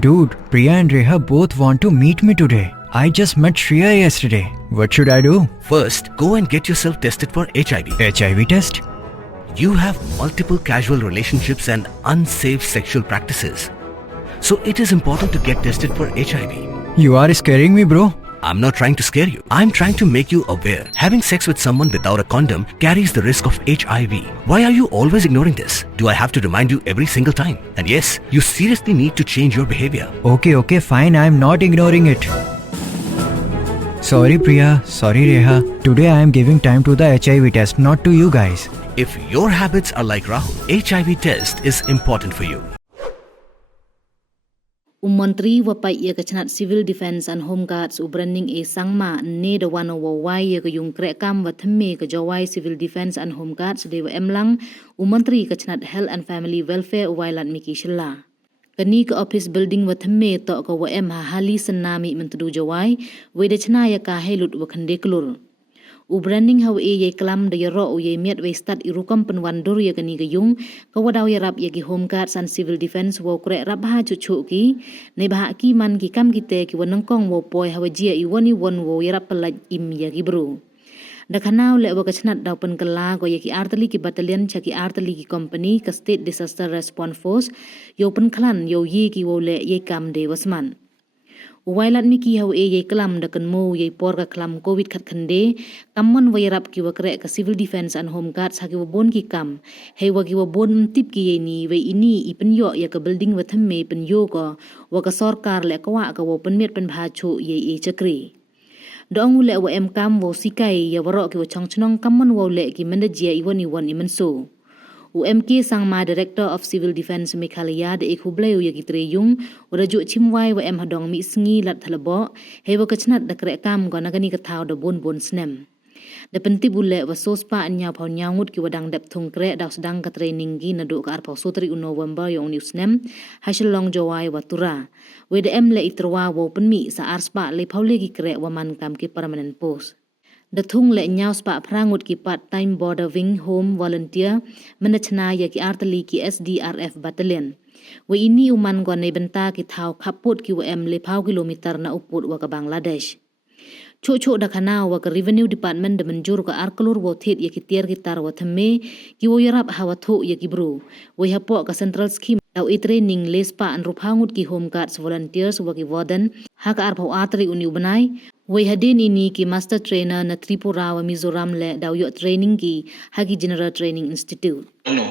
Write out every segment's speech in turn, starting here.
Dude, Priya and Reha both want to meet me today. I just met Shreya yesterday. What should I do? First, go and get yourself tested for HIV. HIV test? You have multiple casual relationships and unsafe sexual practices. So it is important to get tested for HIV. You are scaring me, bro. I'm not trying to scare you. I'm trying to make you aware. Having sex with someone without a condom carries the risk of HIV. Why are you always ignoring this? Do I have to remind you every single time? And yes, you seriously need to change your behavior. Okay, fine. I'm not ignoring it. Sorry, Priya. Sorry, Reha. Today I am giving time to the HIV test, not to you guys. If your habits are like Rahul, HIV test is important for you. Menteri wapai ia kecnat Civil Defence and Home Guards branding sangma ne the one wawai ia yung krekam wa thymme ke Jowai Civil Defence and Home Guards dewa emlang Menteri kecnat Health and Family Welfare Wailat Miki Shilla. Kani ke office building wa thymme to ke wa em hali senami mentudu Jowai we de chna ya ka helut wa khande klur. Branding how ye klam de ro ye miat we start irukam penwandur ya kani ke yung ka wadaw ya rap ya ki Home Guards and Civil Defence wo krek rap ha chu ki ne ba ki man ki kam ki te ki wanang kong wo poi ha jia I won wo ya rap pelaj im ya ki bro da khanau le wa kachnat daw pen kala ko ya ki artali ki battalion cha ki artali ki company ka state disaster response force yo pen khlan yo yi ki wo le ye kam de wasman Wailat miki hau ye kelam da kan mo ye por ka kelam covid khat khande kamman wayrap ki wakre ka Civil Defence and Home Guards ha ki bon ki kam hei wa ki bon tip ki ye ni we ini ipen yo ya ka building wa thamme pen yo ko wa ka sarkar le ka wa ka wo pen met pen bha chu ye chakri dong le wa em kam wo sikai ya waro ki wa changchnong kamman wo le ki menda jia iwan iman so UMK Sangma Director of Civil Defence Meghalaya de Ikhubleu ya kitre yung urajuk chimwai wa em hadong mi sngi lat thalabo hewa kachnat da krek kam gona gani ka thau da bon snem da penti bulle wa sospa anya phau nyangut ki wadang dep thung krek da sedang ka training gi na do ka arphau sotri November yung news nem hasilong Jowai wa tura we de em le itrwa wo penmi sa arspa le phau le ki krek wa man kam ki permanent post The thung le nyaw spa prangut ki part-time border wing home volunteer menachna ya ki artali ki SDRF battalion. We ini uman gwa ne benta ki thau khaput ki em le phau kilometer na uput wa ka Bangladesh. Cho da khana wa ka revenue department de manjur ka arklur wo thit ya ki tier ki tar wa thamme ki wo yarap hawa tho ya ki bro. We hapo ka central scheme Daw training lespa an ruphangut ki Home Guards volunteers wa ki warden hak arphau atri uni banai we hadin ini ki master trainer na Tripura wa Mizoram le daw yo training ki hagi General Training Institute. No.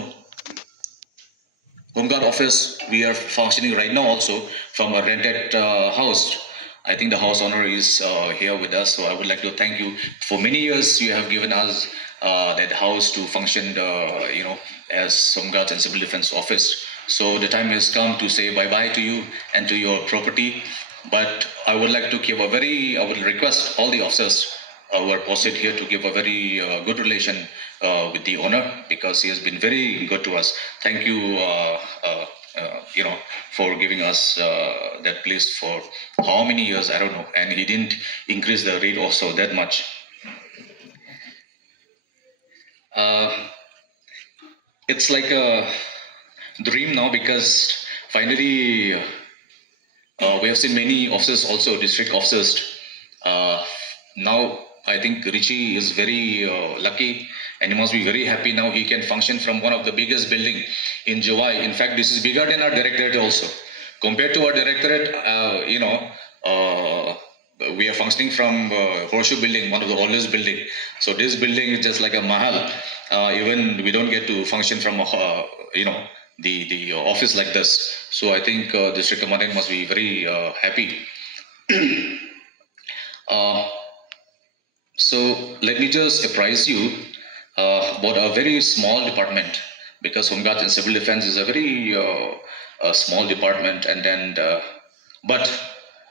Home Guard office we are functioning right now also from a rented house. I think the house owner is here with us, so I would like to thank you. For many years you have given us that house to function as Home Guards and Civil Defence office. So the time has come to say bye-bye to you and to your property. But I would like to I would request all the officers who are posted here to give a very good relation with the owner because he has been very good to us. Thank you, for giving us that place for how many years, I don't know. And he didn't increase the rate also that much. It's like a dream now because finally we have seen many officers also, district officers. Now I think Richie is very lucky and he must be very happy now he can function from one of the biggest building in Jowai. In fact, this is bigger than our directorate also. Compared to our directorate, we are functioning from Horseshoe building, one of the oldest building. So this building is just like a mahal. Even we don't get to function from the office like this. So I think district commandant must be very happy. So let me just apprise you about a very small department because Home Guards and Civil Defence is a very small department, and then but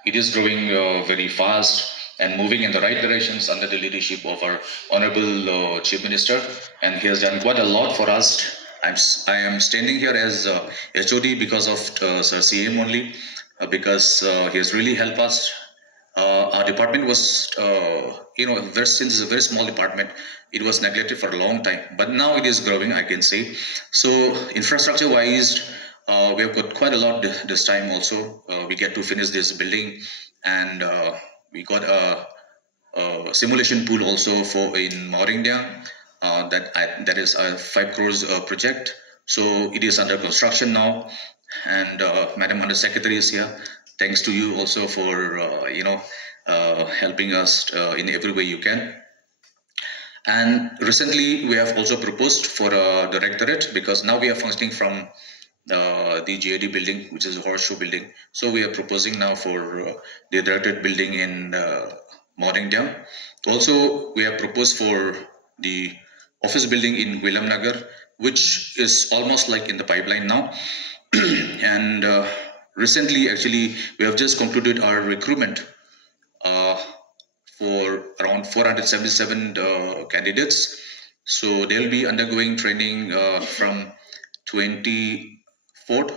it is growing very fast and moving in the right directions under the leadership of our Honorable Chief Minister, and he has done quite a lot for us. I am standing here as HOD because of Sir CM only, because he has really helped us. Our department was, since it's a very small department, it was neglected for a long time, but now it is growing, I can say. So infrastructure-wise, we have got quite a lot this time also. We get to finish this building, and we got a simulation pool also for in Morindia. That is a 5 crores project. So it is under construction now, and Madam Under Secretary is here. Thanks to you also for helping us in every way you can. And recently, we have also proposed for a directorate, because now we are functioning from the GAD building, which is a horseshoe building. So we are proposing now for the directorate building in Mornington. Also, we have proposed for the office building in Willam Nagar, which is almost like in the pipeline now. And recently, actually, we have just concluded our recruitment for around 477 candidates. So they'll be undergoing training from 24th,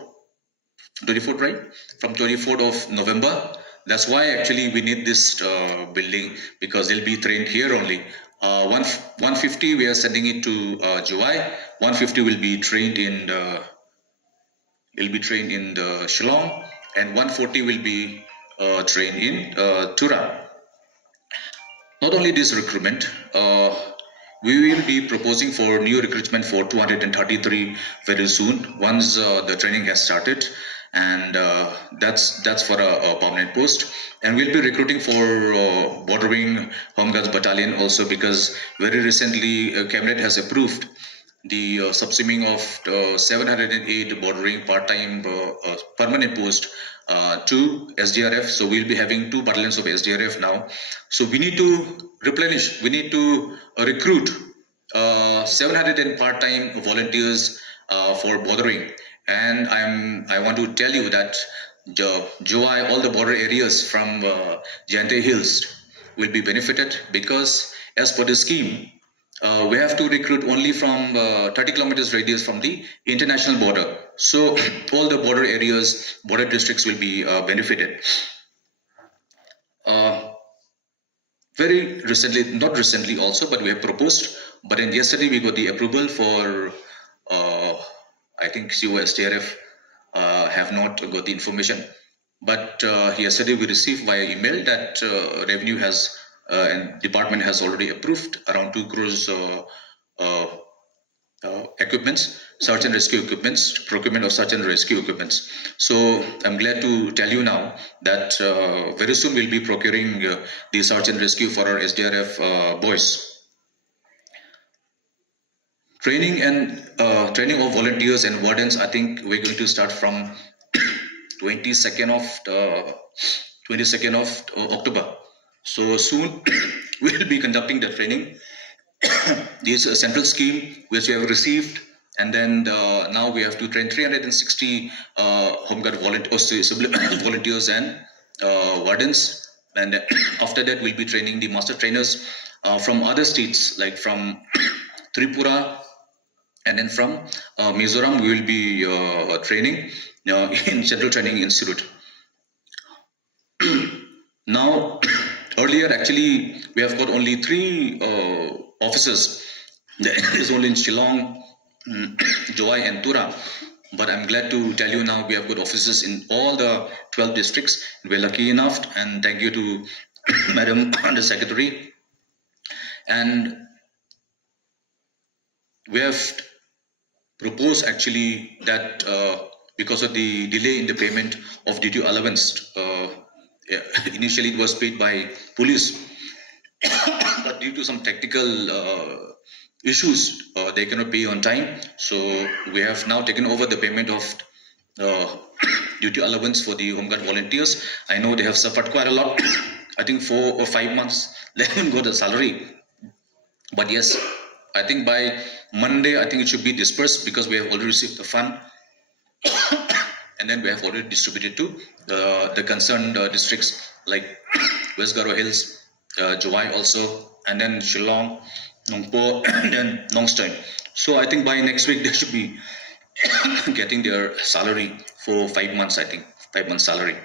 right? From 24th of November. That's why actually we need this building, because they'll be trained here only. 150 we are sending it to Jowai. 150 will be trained in the Shillong, and 140 will be trained in Tura. Not only this recruitment, we will be proposing for new recruitment for 233 very soon, once the training has started, and that's for a permanent post. And we'll be recruiting for Border Wing Home Guards Battalion also, because very recently Cabinet has approved the subsuming of 708 bordering part-time permanent post to SDRF. So we'll be having 2 battalions of SDRF now. So we need to replenish, we need to recruit 700 part-time volunteers for bordering. And I want to tell you that Jowai, all the border areas from Jante Hills will be benefited, because as per the scheme, we have to recruit only from 30 kilometers radius from the international border. So all the border areas, border districts will be benefited. Very recently, not recently also, but we have proposed. But then yesterday we got the approval for, I think SDRF have not got the information. But yesterday we received via email that revenue has and department has already approved around 2 crores equipments, search and rescue equipments, procurement of search and rescue equipments. So I'm glad to tell you now that very soon we'll be procuring the search and rescue for our SDRF boys. Training of volunteers and wardens, I think we're going to start from 22nd of October. So soon we'll be conducting the training. This central scheme which we have received, and then now we have to train 360 home guard volunteers and wardens, and after that we'll be training the master trainers from other states, like from Tripura, and then from Mizoram we will be training in Central Training Institute. Now, earlier actually we have got only 3 officers. There is only in Shillong, Jowai and Tura. But I'm glad to tell you now we have got officers in all the 12 districts. We're lucky enough, and thank you to Madam Under Secretary. And we have proposed actually that because of the delay in the payment of duty allowance, initially it was paid by police, but due to some technical issues, they cannot pay on time. So we have now taken over the payment of duty allowance for the home guard volunteers. I know they have suffered quite a lot. I think 4 or 5 months they haven't got a salary. But yes, I think by Monday, I think it should be dispersed, because we have already received the fund. And then we have already distributed to the concerned districts like West Garo Hills, Jowai also, and then Shillong, Nongpo, and then Nongstoin. So I think by next week they should be getting their salary for 5 months, I think, 5 months salary.